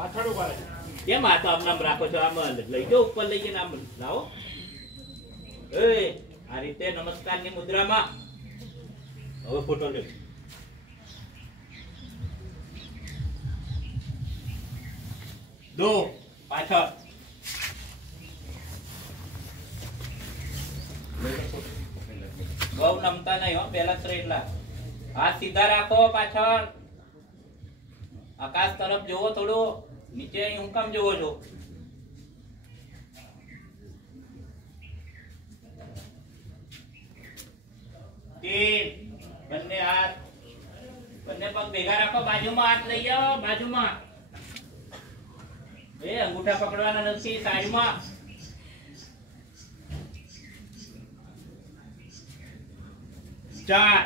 પાછળ ઉભા રહે. કેમ આ તો આમ રાખો છો? આમ લઈ જાઓ, ઉપર લઈ જઈને આમ લાવો. એ આ રીતે નમસ્કારની મુદ્રામાં. હવે ફોટો લે. દો પાછળ. બહુ નમતા નહીં હો, પેલા એટલા. હાથ સીધા રાખો પાછળ. આકાશ તરફ જોવો થોડું. નીચે હું કામ જોવો છો? બંને હાથ, બંને પગ ભેગા રાખો. બાજુમાં હાથ લઈ જાઓ, બાજુમાં. એ અંગૂઠા પકડવાના નથી, સાઈડમાં. ચાર.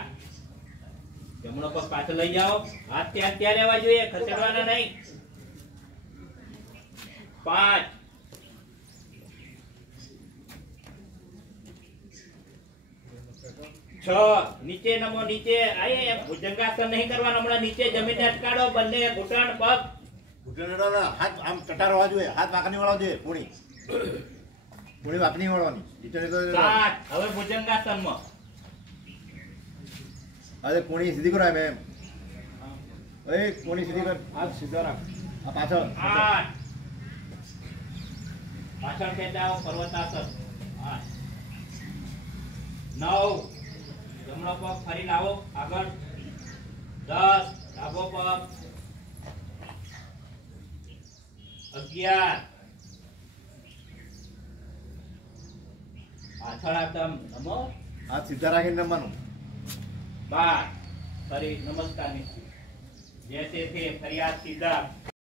જમણો પગ પાછળ લઈ જાઓ. હાથ ત્યાં ત્યાં રહેવા જોઈએ, ખસેડવાના નહીં. 5. 6. નીચે નમો, નીચે. આય ભુજંગાસન નહીં કરવાનું. હમણાં નીચે જમીને અટકાડો. બંને ઘૂંટણ પગ. ઘૂંટણ હાથ આમ ટટારવા જોઈએ. હાથ વાંકની વાળવા જોઈએ. પૂણી વાંકની વાળવાની. 7. હવે ભુજંગાસનમાં. અરે પૂણી સીધી કરો એમ. એ પૂણી સીધી કર. હાથ સીધા રાખ. આ પાછળ. 8. પાછળ ખેંચાવો. પર્વતાસન. 9. જમણો પગ ફરી લાવો આગળ. 10. ડાબો પગ. 11. પાછળ આમ નમો. હાથ સીધા રાખીને રમવાનું. 12. ફરી નમસ્કાર. જૈસે थे ફરી હાથ સીધા.